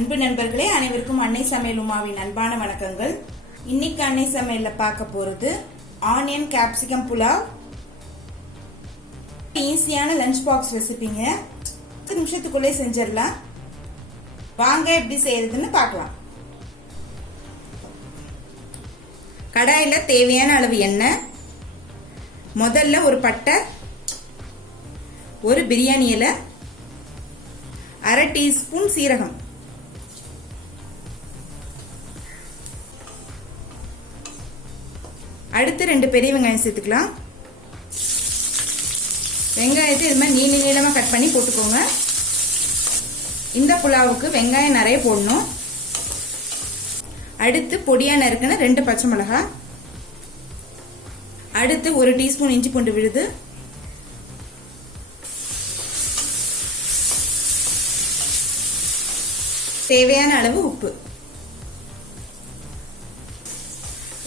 அன்பு நண்பர்களே, அனைவருக்கும் அன்னை சமையல் உமாவின் அன்பான வணக்கங்கள். இன்னைக்கு அன்னை சமையல்ல பார்க்க போறது ஆனியன் கேப்சிகம் புலாவ். ஈஸியான லஞ்ச் பாக்ஸ் ரெசிபிங்க. 10 நிமிஷத்துக்குள்ளே செஞ்சிடலாம். வாங்க எப்படி செய்யறதுன்னு பார்க்கலாம். கடாயில தேவையான அளவு எண்ணெய், முதல்ல ஒரு பட்டை, ஒரு பிரியாணி இலை, 1/2 டீஸ்பூன் சீரகம், அடுத்து 2 பெரிய வெங்காயம் சேர்த்துக்கலாம். வெங்காயத்தை இது மாதிரி நீள நீளமா கட் பண்ணி போட்டுக்கோங்க. இந்த புலாவுக்கு வெங்காயம் நிறைய போடணும். அடுத்து பொடியா நறுக்கின 2 பச்சை மிளகாய், அடுத்து 1 டீஸ்பூன் இஞ்சி பூண்டு விழுது, தேவையான அளவு உப்பு.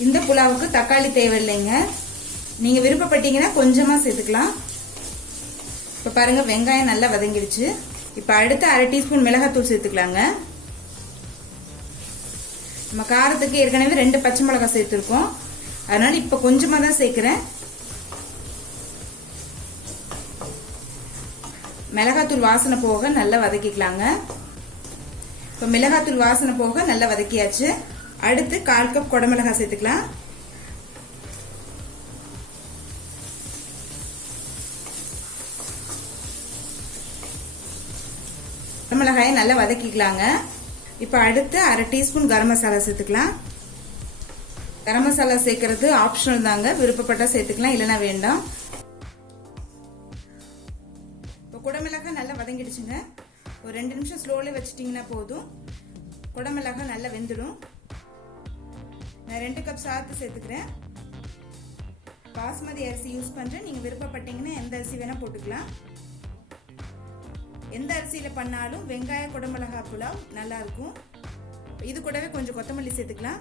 இந்த புலாவுக்கு தக்காளி தேவையில்லைங்க, நீங்க விருப்பப்பட்டீங்கன்னா கொஞ்சமா சேர்த்துக்கலாம். இப்ப பாருங்க வெங்காயம் நல்லா வதங்கிடுச்சு. இப்ப அடுத்து 1/2 டீஸ்பூன் மிளகாத்தூள் சேர்த்துக்கலாங்க. நம்ம காரத்துக்கு ஏற்கனவே 2 பச்சை மிளகாய் சேர்த்திருக்கோம், அதனால இப்ப கொஞ்சமா தான் சேர்க்கிறேன். மிளகாத்தூள் வாசனை போக நல்லா வதக்கிக்கலாங்க. இப்ப மிளகாத்தூள் வாசனை போக நல்லா வதக்கியாச்சு. அடுத்து 1/4 கப் குடமிளகாய் சேர்த்துக்கலாம். குடமிளகாயை நல்லா வதக்கிக்கலாங்க. இப்ப அடுத்து 1/2 டீஸ்பூன் கரம் மசாலா சேர்த்துக்கலாம். கரம் மசாலா சேர்க்கறது ஆப்ஷனல் தாங்க, விருப்பப்பட்டா சேர்த்துக்கலாம், இல்லைன்னா வேண்டாம். இப்போ குடமிளகாய் நல்லா வதங்கிடுச்சுங்க. ஒரு 2 நிமிஷம் ஸ்லோல வச்சிட்டீங்கன்னா போதும், குடமிளகாய் நல்லா வெந்துடும். நான் 2 கப் சாத்து சேர்த்துக்கிறேன். பாஸ்மதி அரிசி யூஸ் பண்றேன், நீங்க விருப்பப்பட்டீங்கன்னா எந்த அரிசி வேணா போட்டுக்கலாம். எந்த அரிசியில பண்ணாலும் வெங்காய குடமிளகாய் புலாவ் நல்லா இருக்கும். இது கூடவே கொஞ்சம் கொத்தமல்லி சேர்த்துக்கலாம்.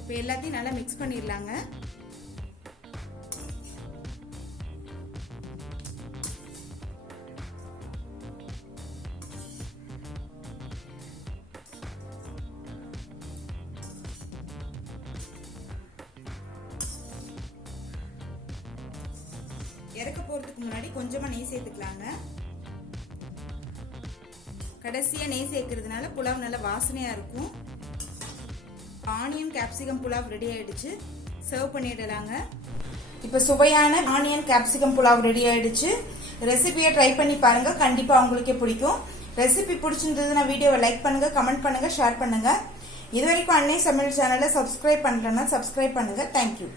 இப்போ எல்லாத்தையும் நல்லா மிக்ஸ் பண்ணிடலாங்க. இறக்க போறதுக்கு முன்னாடி கொஞ்சமா நெய் சேர்த்துக்கலாங்க. கடைசியா நெய் சேர்க்கறதுனால புலாவ் நல்ல வாசனையா இருக்கும். ஆனியன் கேப்சிகம் புலாவ் ரெடி ஆயிடுச்சு, சர்வ் பண்ணிடலாங்க. இப்ப சுவையான ஆனியன் கேப்சிகம் புலாவ் ரெடி ஆயிடுச்சு. ரெசிபியை ட்ரை பண்ணி பாருங்க, கண்டிப்பா உங்களுக்கே பிடிக்கும். ரெசிபி பிடிச்சிருந்ததுன்னா வீடியோவை லைக் பண்ணுங்க, கமெண்ட் பண்ணுங்க, ஷேர் பண்ணுங்க. இது வரைக்கும் அன்னை சமையல் சேனலை சப்ஸ்கிரைப் பண்ணலன்னா சப்ஸ்கிரைப் பண்ணுங்க. தேங்க்யூ.